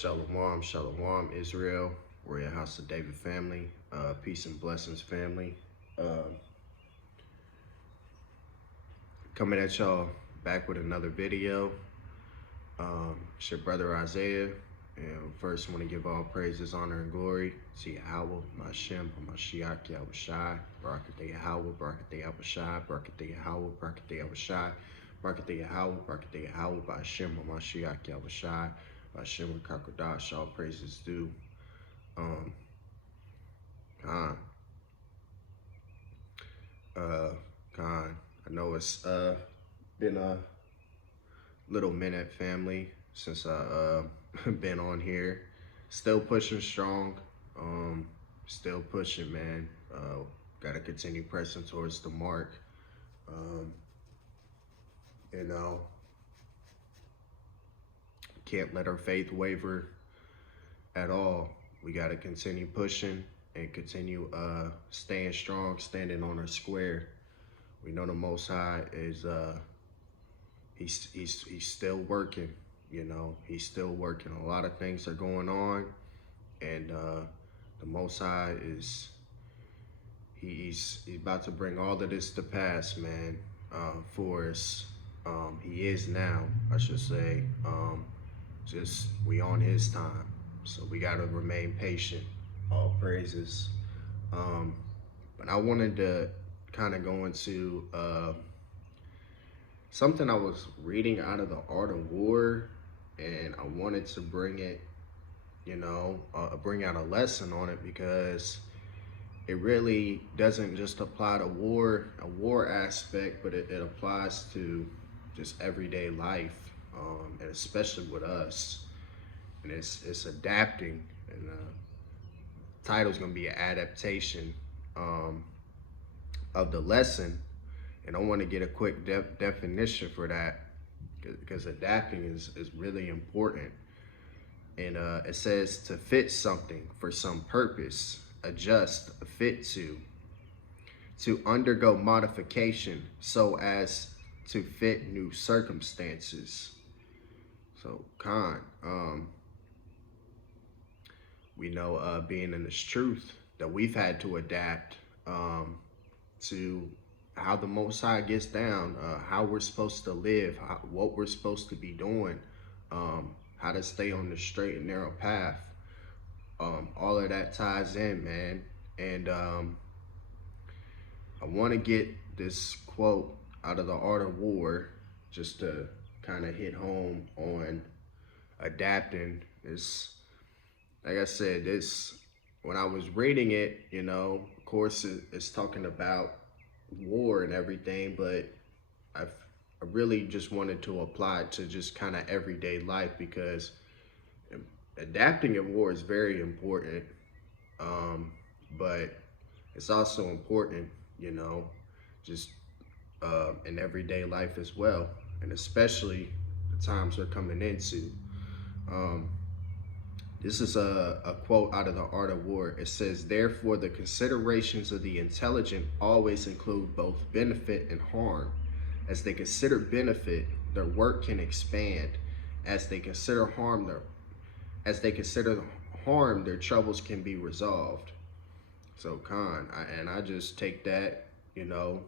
Shalom, shalom, Israel, Royal House of David family, peace and blessings family. Coming at y'all back with another video. It's your brother Isaiah, and first want to give all praises, honor, and glory to Yahweh, Mashem, Mashiach, Yahushai, Barakateh Yahweh, Barakateh Yahushai, Barakateh Yahweh, Barakateh Yahushai, Barakateh Yahweh, Barakateh Yahweh, Bashem, Mashiach, Yahushai, Bashem, Kakodash, all praises due. Khan. Khan. I know it's been a little minute, family, since I been on here. Still pushing strong. Still pushing, man. Gotta continue pressing towards the mark. You know, can't let our faith waver at all. We gotta continue pushing and continue staying strong, standing on our square. We know the Most High is he's still working. You know, he's still working. A lot of things are going on, and the Most High is he's about to bring all of this to pass, man. For us, he is now, I should say. Just we on his time, so we gotta remain patient. All praises. But I wanted to kind of go into something I was reading out of the Art of War, and I wanted to bring it, you know, bring out a lesson on it, because it really doesn't just apply to a war aspect, but it applies to just everyday life, and especially with us. And it's adapting, and the title's gonna be an adaptation of the lesson. And I want to get a quick definition for that, because adapting is really important. And it says to fit something for some purpose, adjust, fit to undergo modification so as to fit new circumstances. So, we know being in this truth that we've had to adapt to how the Most High gets down, how we're supposed to live, what we're supposed to be doing, how to stay on the straight and narrow path. All of that ties in, man. And I want to get this quote out of the Art of War, just to kind of hit home on adapting. It's, like I said, this, when I was reading it, you know, of course it's talking about war and everything, but I really just wanted to apply it to just kind of everyday life, because adapting in war is very important, but it's also important, you know, just in everyday life as well, and especially the times we're coming into. This is a quote out of the Art of War. It says, therefore, the considerations of the intelligent always include both benefit and harm. As they consider benefit, their work can expand. As they consider harm, their troubles can be resolved. So, I just take that, you know,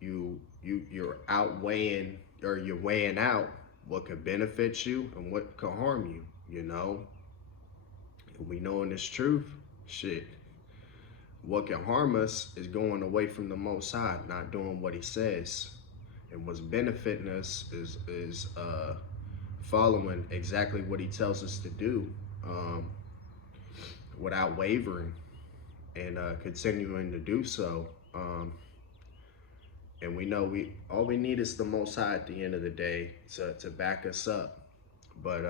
you're outweighing, or you're weighing out what could benefit you and what could harm you, you know. And we know in this truth, shit, what can harm us is going away from the Most High, not doing what he says. And what's benefiting us is following exactly what he tells us to do, without wavering, and continuing to do so. And we know all we need is the Most High at the end of the day to back us up. But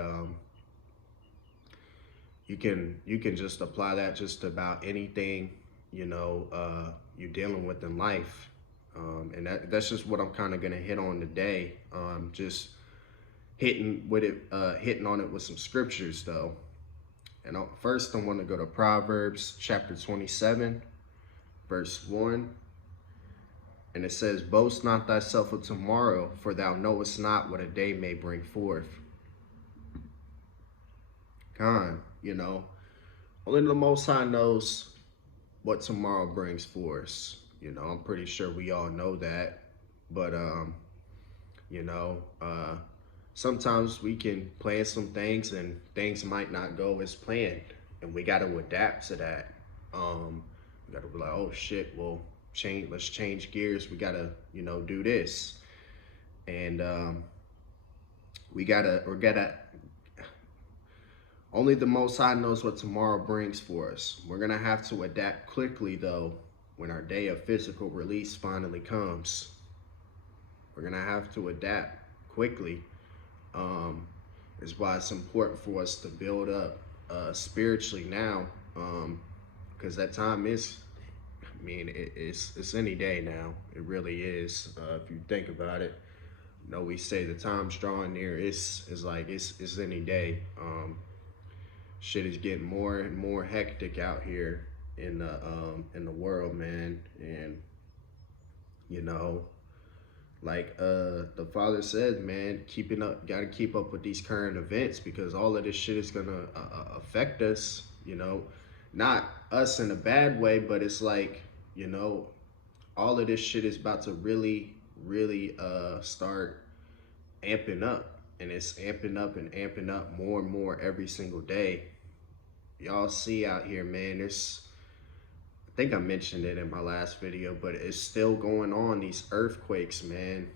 you can just apply that just about anything, you know, you're dealing with in life. And that's just what I'm kind of gonna hit on today. Just hitting on it with some scriptures though. And first I want to go to Proverbs chapter 27, verse 1. And it says, boast not thyself of tomorrow, for thou knowest not what a day may bring forth. Con, only the Most High knows what tomorrow brings for us. I'm pretty sure we all know that. But you know, uh, sometimes we can plan some things and things might not go as planned, and we got to adapt to that. We got to be like, oh shit, well, let's change gears. We got to, do this, and we gotta. Only the Most High knows what tomorrow brings for us. We're gonna have to adapt quickly, though, when our day of physical release finally comes. We're gonna have to adapt quickly. Um, is why it's important for us to build up spiritually now, because that time is. I mean, it's any day now. It really is. If you think about it, we say the time's drawing near. It's like it's any day. Shit is getting more and more hectic out here in the world, man, and you know like the father said, man, keeping up, gotta keep up with these current events because all of this shit is gonna affect us, not us in a bad way, but it's like, you know all of this shit is about to really start amping up, and it's amping up more and more every single day. Y'all see out here, man, there's, I think I mentioned it in my last video, but it's still going on, these earthquakes, man.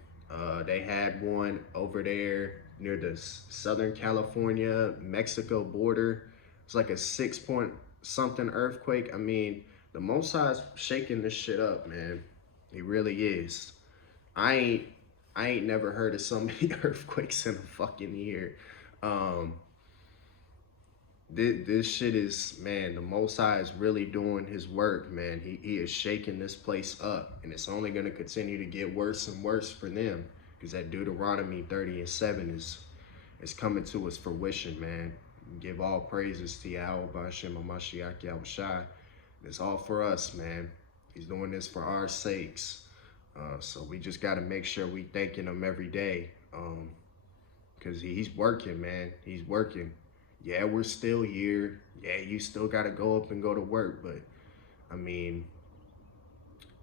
They had one over there near the Southern California, Mexico border. It's like a 6 point something earthquake. I mean, the Most High's shaking this shit up, man. He really is. I ain't I ain't never heard of so many earthquakes in a fucking year. Um, this shit is, man, the Most High is really doing his work, man. He is shaking this place up, and it's only going to continue to get worse and worse for them, because that Deuteronomy 30:7 is coming to its fruition, man. Give all praises to Yahweh B'Hashem HaMashiach Yahushai. It's all for us, man. He's doing this for our sakes. So we just got to make sure we thanking him every day, because he's working, man. He's working. Yeah, we're still here. Yeah, you still got to go up and go to work. But, I mean,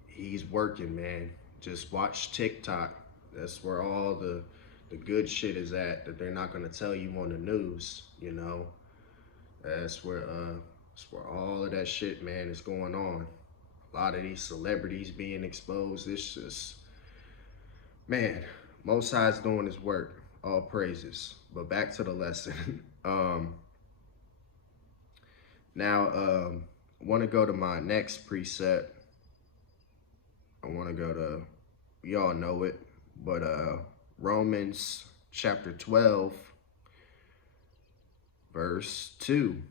he's working, man. Just watch TikTok. That's where all the good shit is at that they're not going to tell you on the news, That's where all of that shit, man, is going on. A lot of these celebrities being exposed. It's just, man, Most High's doing his work. All praises. But back to the lesson. Now, I want to go to my next precept. I want to go to, we all know it, but Romans chapter 12, verse 2.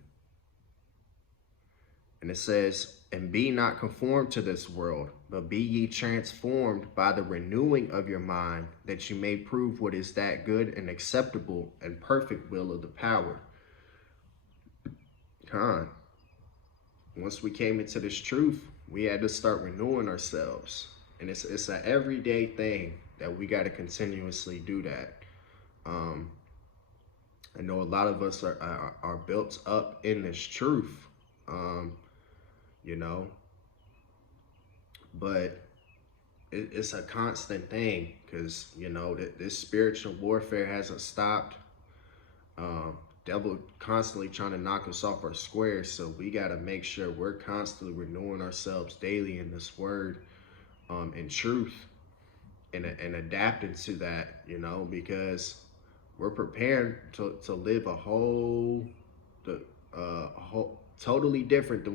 And it says, and be not conformed to this world, but be ye transformed by the renewing of your mind, that you may prove what is that good and acceptable and perfect will of the power. Once we came into this truth, we had to start renewing ourselves. And it's an everyday thing that we got to continuously do that. I know a lot of us are built up in this truth, but it's a constant thing, because, this spiritual warfare hasn't stopped. Devil constantly trying to knock us off our square, so we got to make sure we're constantly renewing ourselves daily in this word, in truth, and adapting to that, because we're prepared to live a whole totally different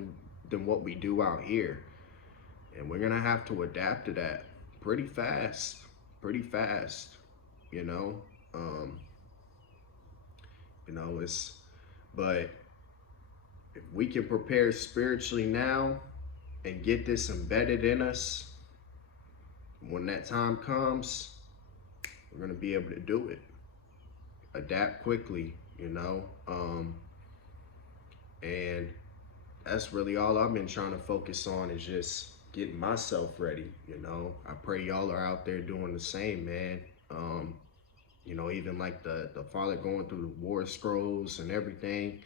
than what we do out here, and we're gonna have to adapt to that pretty fast, but if we can prepare spiritually now and get this embedded in us, when that time comes, we're gonna be able to do it. Adapt quickly, and that's really all I've been trying to focus on, is just getting myself ready, I pray y'all are out there doing the same, man. Even like the father going through the war scrolls and everything,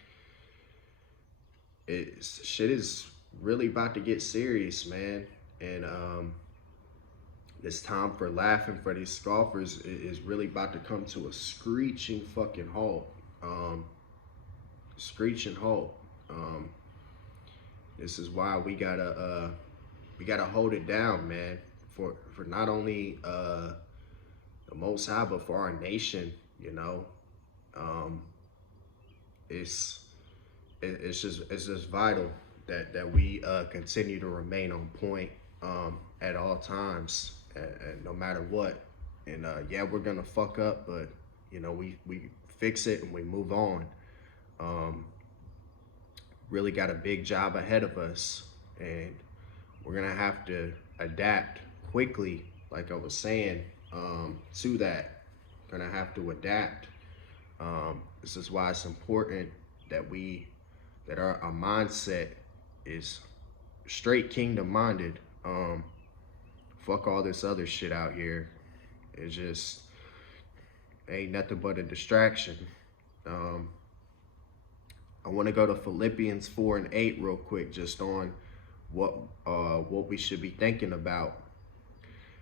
shit is really about to get serious, man. And this time for laughing for these scoffers is really about to come to a screeching fucking halt. Um, Screeching halt. Um, this is why we gotta hold it down, man. For not only the Most High, but for our nation. You know, um, it's it's just vital that we continue to remain on point at all times, and no matter what. And yeah, we're gonna fuck up, but you know we fix it and we move on. Um, really got a big job ahead of us, and we're gonna have to adapt quickly, like I was saying, to that. Gonna have to adapt. This is why it's important that our mindset is straight kingdom minded. Fuck all this other shit out here. It just ain't nothing but a distraction. Um, I want to go to Philippians 4:8 real quick, just on what we should be thinking about.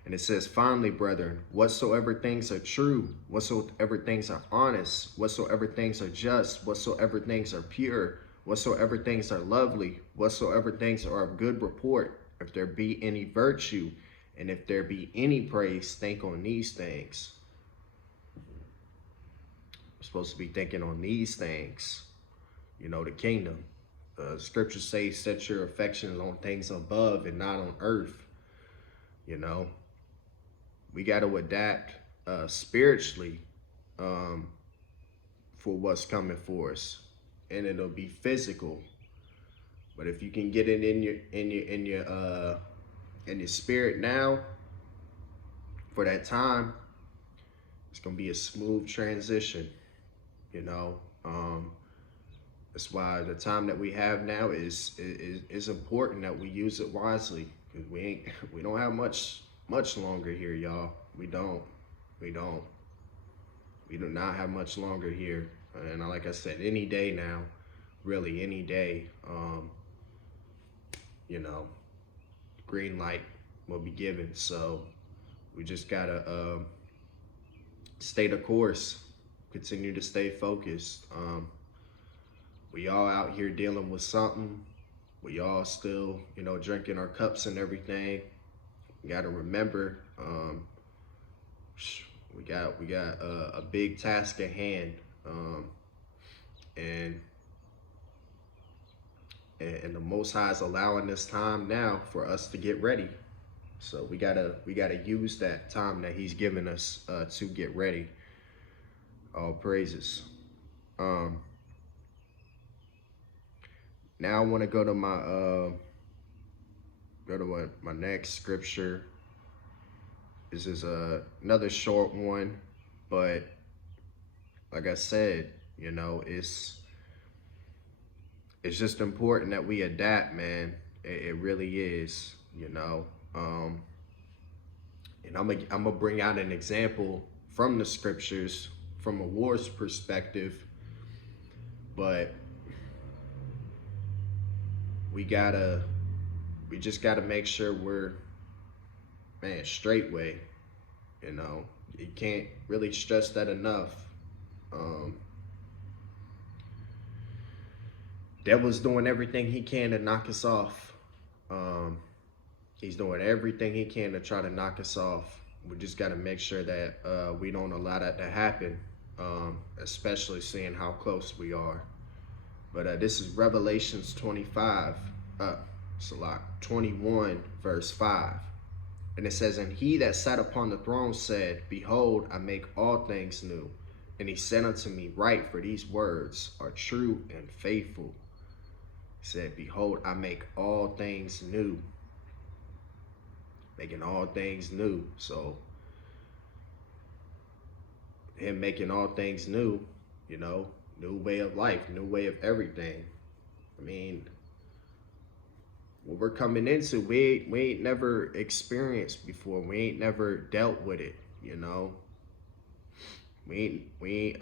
And it says, finally, brethren, whatsoever things are true, whatsoever things are honest, whatsoever things are just, whatsoever things are pure, whatsoever things are lovely, whatsoever things are of good report, if there be any virtue, and if there be any praise, think on these things. We're supposed to be thinking on these things, you know, the kingdom. Scriptures say, set your affections on things above and not on earth, you know. We got to adapt spiritually for what's coming for us, and it'll be physical. But if you can get it in your spirit now, for that time, it's gonna be a smooth transition. You know, that's why the time that we have now is important that we use it wisely, because we don't have much longer here, y'all. We do not have much longer here. And like I said, any day now, really any day, you know, green light will be given. So we just gotta stay the course, continue to stay focused. We all out here dealing with something. We all still, you know, drinking our cups and everything. You got to remember, we got a big task at hand, and the Most High is allowing this time now for us to get ready. So we gotta use that time that He's given us to get ready. All praises. Now I want to go to my next scripture. This is another short one, but like I said, you know, it's just important that we adapt, man. It really is, you know. And I'm gonna bring out an example from the scriptures from a war's perspective, but we just gotta make sure we're, man, straight way. You know, you can't really stress that enough. Devil's doing everything he can to knock us off. He's doing everything he can to try to knock us off. We just got to make sure that we don't allow that to happen, especially seeing how close we are. But this is Revelations 21, verse 5. And it says, and he that sat upon the throne said, behold, I make all things new. And he said unto me, write, for these words are true and faithful. He said, behold, I make all things new. Making all things new. So him making all things new, you know, new way of life, new way of everything. I mean, what we're coming into, we ain't never experienced before. We ain't never dealt with it, you know. We ain't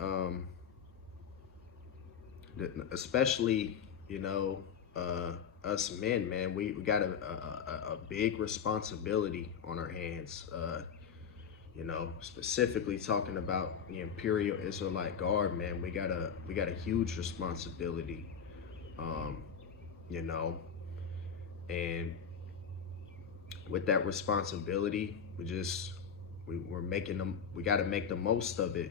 especially, you know, uh, us men, man, we got a big responsibility on our hands. You know, specifically talking about the Imperial Israelite Guard, man, we got a huge responsibility. Um, you know, and with that responsibility, we're making them. We got to make the most of it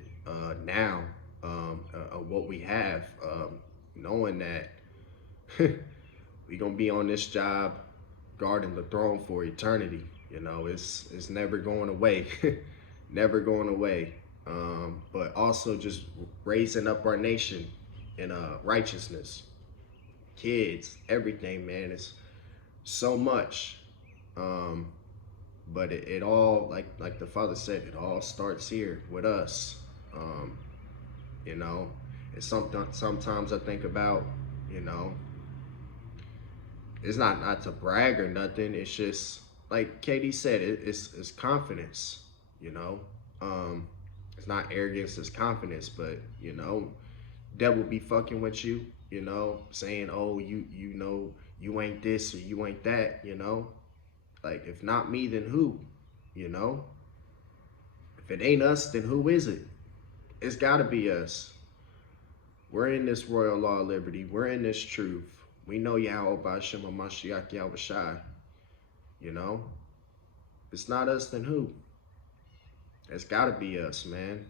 now. What we have, knowing that we gonna be on this job guarding the throne for eternity. You know, it's never going away, never going away. But also just raising up our nation in righteousness, kids, everything, man. It's so much. Um, but it all, like the father said, it all starts here with us. Um, you know, and sometimes I think about, you know, it's not to brag or nothing. It's just like KD said, it's confidence. You know, um, it's not arrogance, it's confidence. But you know, devil be fucking with you. You know, saying, oh, you know, you ain't this or you ain't that. You know, like if not me, then who? You know, if it ain't us, then who is it? It's got to be us. We're in this royal law of liberty. We're in this truth. We know Yahweh Shema Mashiach Yahweh Shai. You know, if it's not us, then who? It's got to be us, man.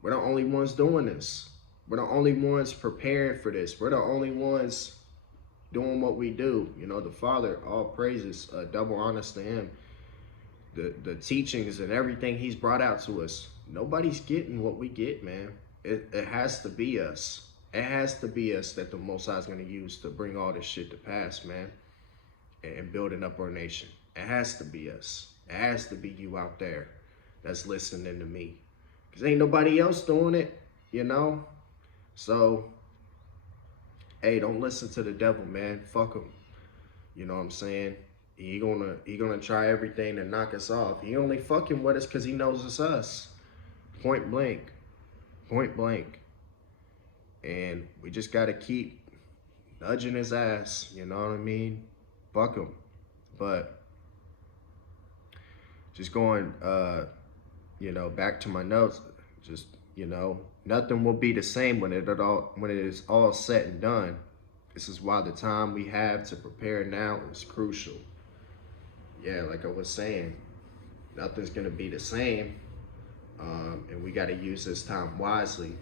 We're the only ones doing this. We're the only ones preparing for this. We're the only ones doing what we do. You know, the Father, all praises, double honors to him. The teachings and everything he's brought out to us. Nobody's getting what we get, man. It has to be us. It has to be us that the Most High is going to use to bring all this shit to pass, man. And building up our nation. It has to be us. It has to be you out there that's listening to me. Because ain't nobody else doing it, you know? So, hey, don't listen to the devil, man. Fuck him. You know what I'm saying? He gonna try everything to knock us off. He only fucking with us because he knows it's us. Point blank. Point blank. And we just gotta keep nudging his ass. You know what I mean? Fuck him. But just going, you know, back to my notes. Just, you know, nothing will be the same when it is all said and done. This is why the time we have to prepare now is crucial. Yeah, like I was saying, nothing's gonna be the same, and we got to use this time wisely.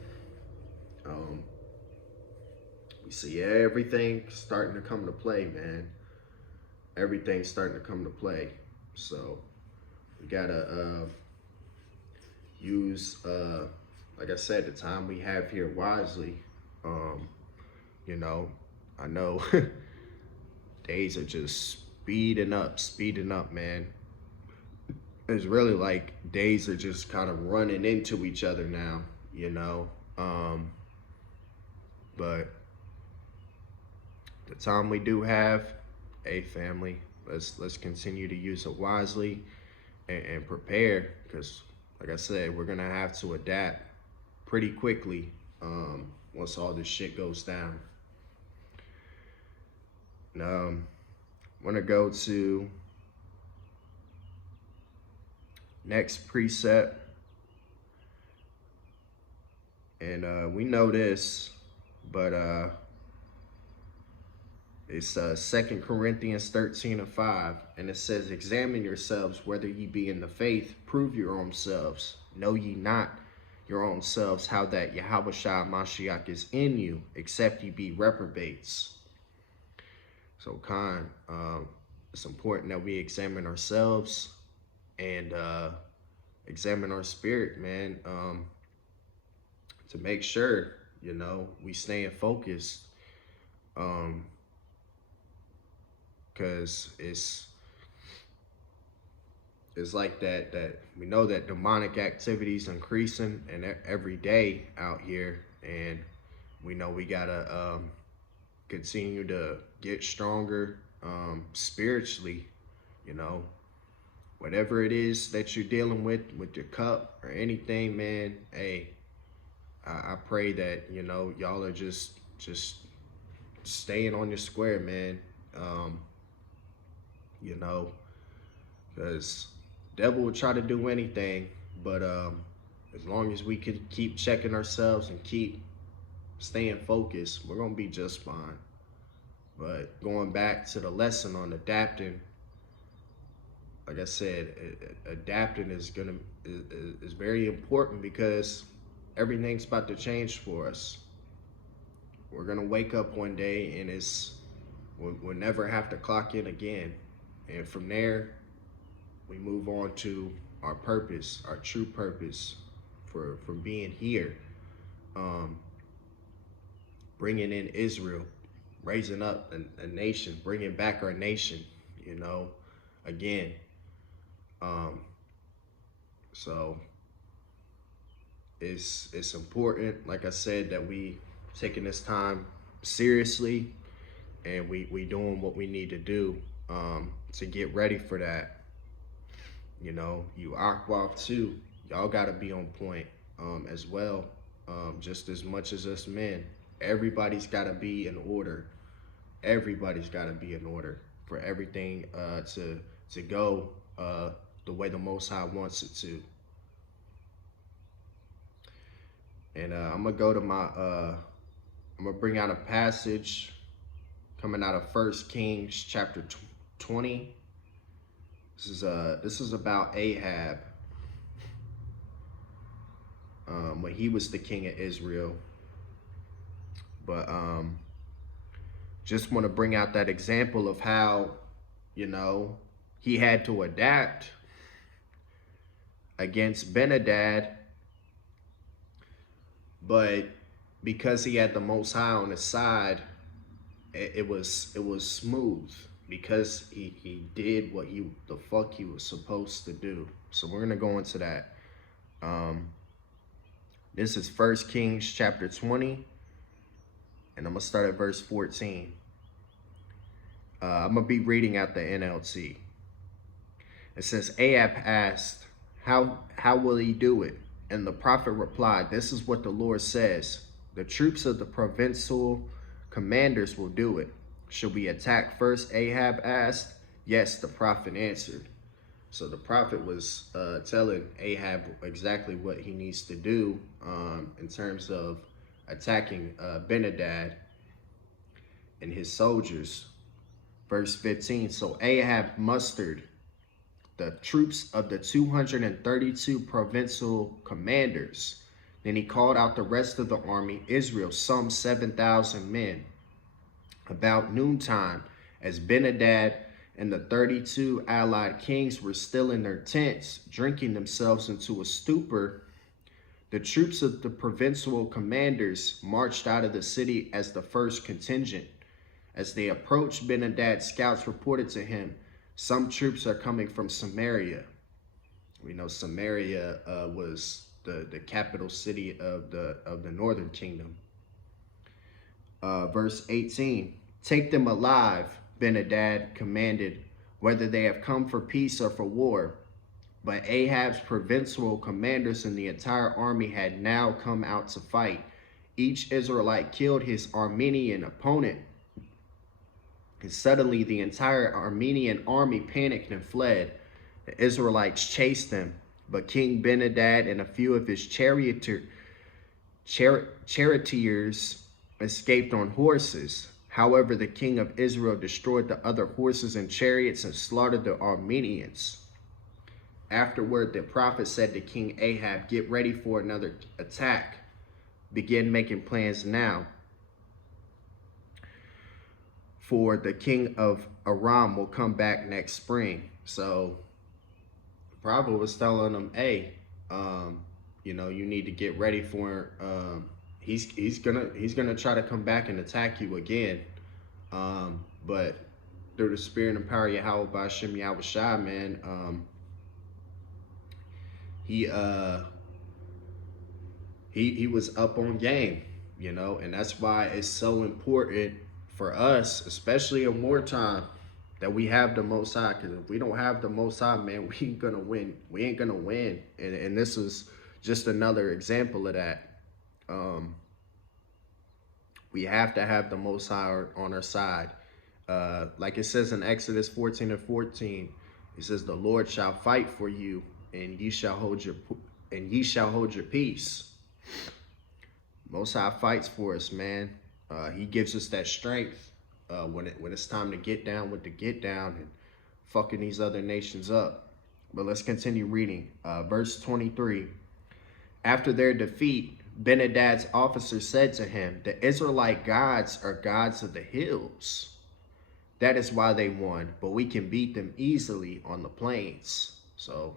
We see everything starting to come to play, man. Everything's starting to come to play, so we gotta use, like I said, the time we have here wisely. You know, I know days are just speeding up, man. It's really like days are just kind of running into each other now, you know. But the time we do have, hey family, let's continue to use it wisely and prepare, because like I said, we're gonna have to adapt pretty quickly once all this shit goes down. I'm gonna go to next precept, and we know this, but it's 2 Corinthians 13:5, and it says, examine yourselves whether ye be in the faith, prove your own selves. Know ye not your own selves how that Yahweh Shai Mashiach is in you, except ye be reprobates. So it's important that we examine ourselves and examine our spirit, man, to make sure, you know, we staying focused, because it's like that we know that demonic activity is increasing and every day out here, and we know we gotta continue to get stronger spiritually. You know, whatever it is that you're dealing with your cup or anything, man, hey, I pray that, you know, y'all are just staying on your square, man. Um, you know, because devil will try to do anything, but as long as we can keep checking ourselves and keep staying focused, we're gonna be just fine. But going back to the lesson on adapting, like I said, adapting is very important because everything's about to change for us. We're gonna wake up one day and we'll never have to clock in again, and from there we move on to our purpose, our true purpose for being here, um, bringing in Israel, raising up a nation, bringing back our nation, you know, again. Um, so it's important, like I said, that we taking this time seriously and we doing what we need to do to get ready for that. You know, you Aqua too, y'all gotta be on point as well, just as much as us men. Everybody's gotta be in order. Everybody's gotta be in order for everything to go the way the Most High wants it to. And I'm gonna go to my I'm gonna bring out a passage coming out of 1 Kings chapter 20. This is about Ahab when he was the king of Israel. But just want to bring out that example of how, you know, he had to adapt against Ben-Hadad, but because he had the Most High on his side, it was smooth because he did what the fuck he was supposed to do. So we're gonna go into that. This is 1 Kings chapter 20, and I'm gonna start at verse 14. I'm gonna be reading out the NLT. It says, Ahab asked, how will he do it? And the prophet replied, this is what the Lord says. The troops of the provincial commanders will do it. Should we attack first? Ahab asked. Yes, the prophet answered. So the prophet was telling Ahab exactly what he needs to do in terms of attacking Ben-Hadad and his soldiers. Verse 15, so Ahab mustered the troops of the 232 provincial commanders. Then he called out the rest of the army, Israel, some 7,000 men. About noontime, as Ben-Hadad and the 32 allied kings were still in their tents, drinking themselves into a stupor, the troops of the provincial commanders marched out of the city as the first contingent. As they approached, Ben-Hadad's scouts reported to him, some troops are coming from Samaria. We know Samaria was the capital city of the northern kingdom. Verse 18, take them alive, Ben-Hadad commanded, whether they have come for peace or for war. But Ahab's provincial commanders and the entire army had now come out to fight. Each Israelite killed his Armenian opponent. And suddenly the entire Armenian army panicked and fled. The Israelites chased them, but King Ben-Hadad and a few of his charioteers escaped on horses. However, the king of Israel destroyed the other horses and chariots and slaughtered the Armenians. Afterward, the prophet said to King Ahab, get ready for another attack. Begin making plans now. For the king of Aram will come back next spring. So the prophet was telling them, hey, you know, you need to get ready for he's gonna try to come back and attack you again. But through the spirit and power of Yahweh by Hashem Yahweh Shai, man, he was up on game, you know, and that's why it's so important for us, especially in wartime, that we have the Most High. Because if we don't have the Most High, man, we ain't gonna win. We ain't gonna win. And this is just another example of that. We have to have the Most High on our side. Like it says in Exodus 14:14, it says, "The Lord shall fight for you, and ye shall hold your peace." Most High fights for us, man. He gives us that strength when it's time to get down with the get down and fucking these other nations up. But let's continue reading. Verse 23. After their defeat, Ben-Hadad's officer said to him, "The Israelite gods are gods of the hills. That is why they won, but we can beat them easily on the plains." So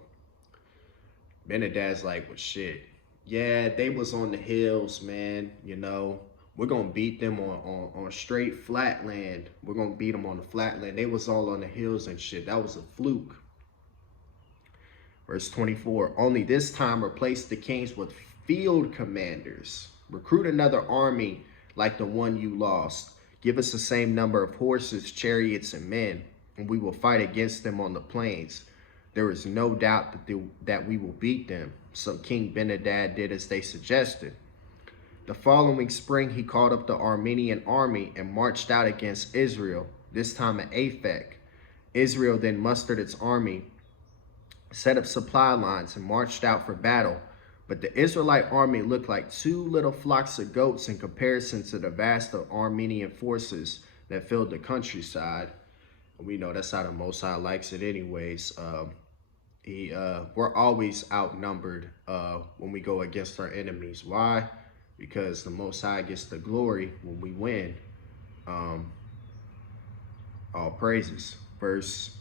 Ben-Hadad's like, well, shit. Yeah, they was on the hills, man. You know, we're going to beat them on straight flat land. We're going to beat them on the flat land. They was all on the hills and shit. That was a fluke. Verse 24, only this time replace the kings with field commanders. Recruit another army like the one you lost. Give us the same number of horses, chariots, and men, and we will fight against them on the plains. There is no doubt that we will beat them. So King Ben-Hadad did as they suggested. The following spring, he called up the Aramean army and marched out against Israel, this time at Aphek. Israel then mustered its army, set up supply lines, and marched out for battle. But the Israelite army looked like two little flocks of goats in comparison to the vast Aramean forces that filled the countryside. We know that's how the Most High likes it anyways. We're always outnumbered when we go against our enemies. Why? Because the Most High gets the glory when we win. All praises. Verse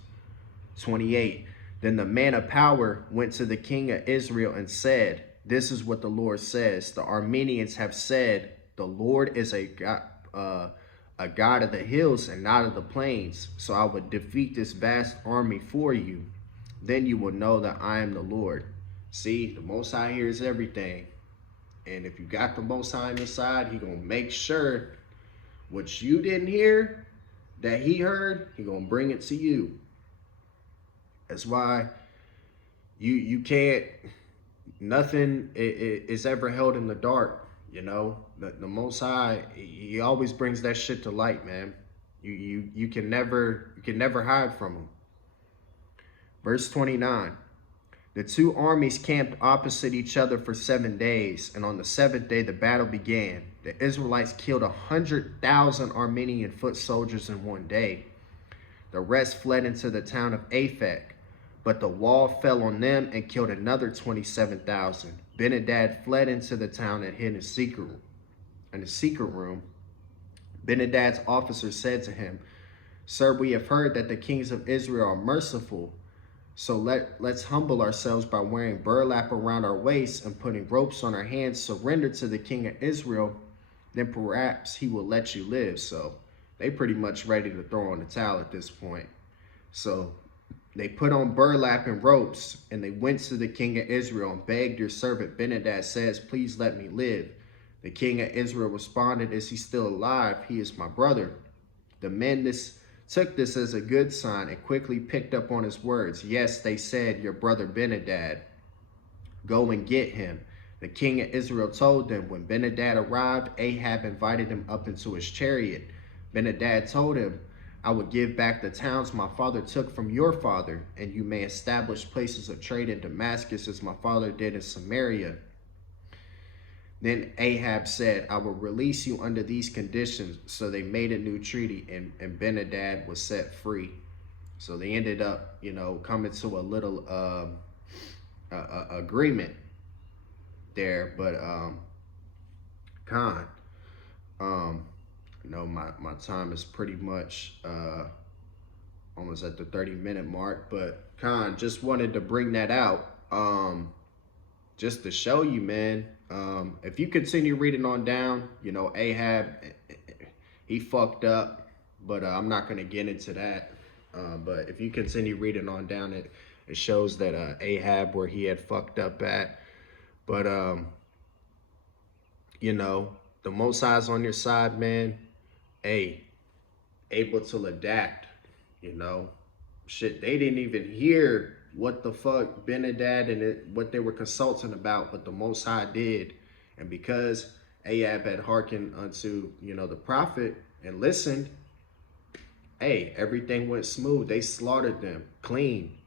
28. Then the man of power went to the king of Israel and said, "This is what the Lord says. The Arameans have said, the Lord is a God of the hills and not of the plains. So I would defeat this vast army for you. Then you will know that I am the Lord." See, the Most High hears everything. And if you got the Most High on your side, he going to make sure what you didn't hear, that he heard, he going to bring it to you. That's why you can't, nothing is ever held in the dark, you know. The Most High, he always brings that shit to light, man. You can never hide from him. Verse 29. The two armies camped opposite each other for 7 days, and on the 7th day the battle began. The Israelites killed 100,000 Aramean foot soldiers in one day. The rest fled into the town of Aphek, but the wall fell on them and killed another 27,000. Ben-Hadad fled into the town and hid in a secret room. Ben-Hadad's officer said to him, "Sir, we have heard that the kings of Israel are merciful. So let's humble ourselves by wearing burlap around our waists and putting ropes on our hands, surrender to the king of Israel, then perhaps he will let you live." So they pretty much ready to throw on the towel at this point. So they put on burlap and ropes, and they went to the king of Israel and begged, "Your servant Ben-Hadad says, please let me live." The king of Israel responded, "Is he still alive? He is my brother." The men took this as a good sign and quickly picked up on his words. "Yes," they said, "your brother Ben-Hadad. Go and get him." The king of Israel told them. When Ben-Hadad arrived, Ahab invited him up into his chariot. Ben-Hadad told him, "I will give back the towns my father took from your father, and you may establish places of trade in Damascus as my father did in Samaria." Then Ahab said, "I will release you under these conditions." So they made a new treaty, and Ben-Hadad was set free. So they ended up, you know, coming to a little agreement there. But Khan, you know, my time is pretty much almost at the 30-minute mark. But Khan, just wanted to bring that out just to show you, man. If you continue reading on down, you know, Ahab, he fucked up, but I'm not going to get into that. But if you continue reading on down, it shows that Ahab, where he had fucked up at. But, you know, the Most High's on your side, man. Hey, able to adapt, you know. Shit, they didn't even hear what the fuck Ben-Hadad and what they were consulting about, but the Most High did. And because Ahab had hearkened unto, the prophet and listened, hey, everything went smooth. They slaughtered them clean,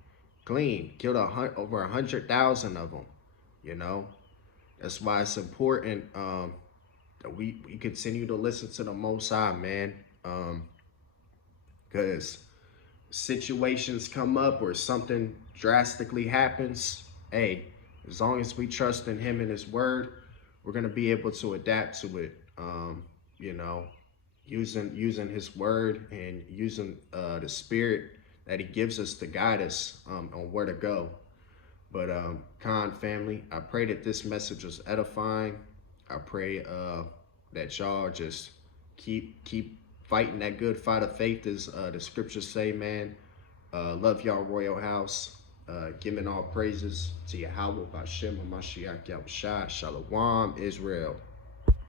killed over 100,000 of them. You know, that's why it's important that we continue to listen to the Most High, man, because situations come up or something drastically happens. Hey, as long as we trust in Him and His Word, we're gonna be able to adapt to it. You know, using His Word and using the Spirit that He gives us to guide us on where to go. But Khan family, I pray that this message was edifying. I pray that y'all just keep fighting that good fight of faith, as the scriptures say, man. Love y'all, Royal House. Giving all praises to Yahweh, Bashem, Mashiach, Yahushua, Shalom, Israel.